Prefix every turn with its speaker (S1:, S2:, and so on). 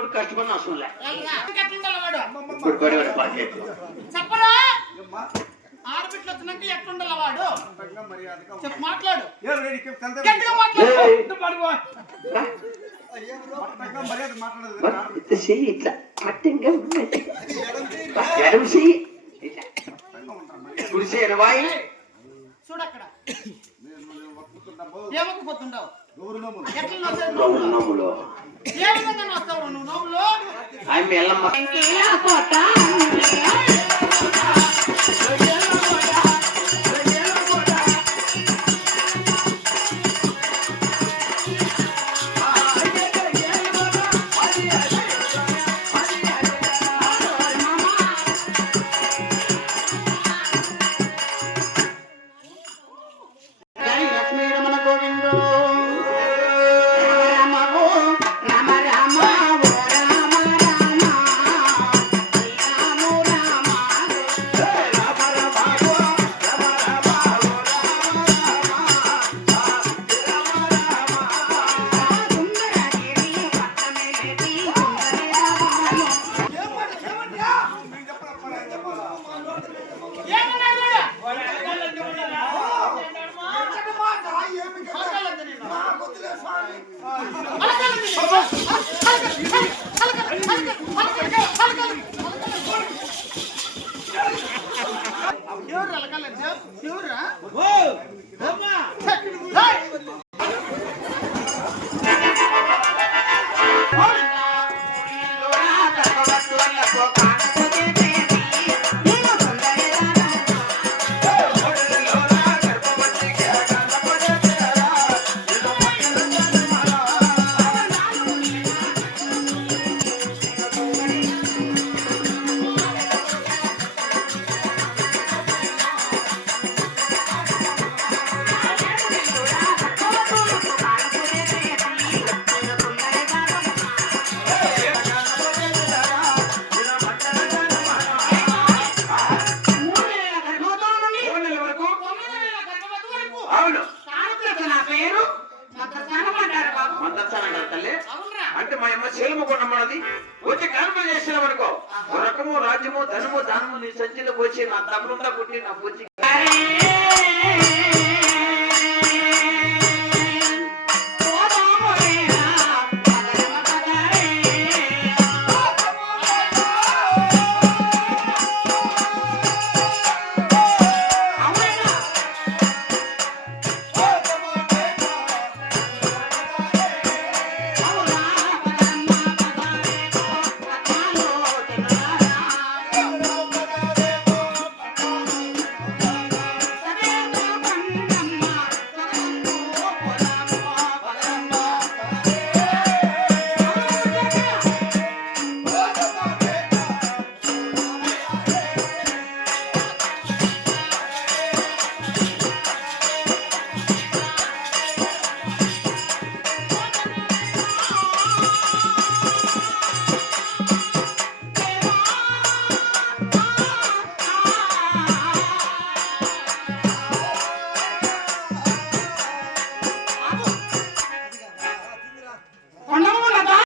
S1: కొడుకు
S2: కట్టుకొని అవసరం లేదు
S1: ఆడబిడ్డలు వచ్చినాక ఎట్లుండాల వాడు? చెప్పు మాట్లాడు.
S2: చూడక్కడ
S1: ఏమకపోతుండవు? ఏ విధంగా నొస్తావు నువ్వు? నోములు?
S3: ಲಕ್ಷ್ಮೀ ರಮಣ ಗೋವಿಂದ అంటే మా అమ్మ శీలము కొనమ్మన్నది వచ్చి కర్మ చేసినాం అనుకో. రకము రాజ్యము ధనము దానము నీ సంచిలో వచ్చి నా తమ్ముందా పుట్టి నా పోచి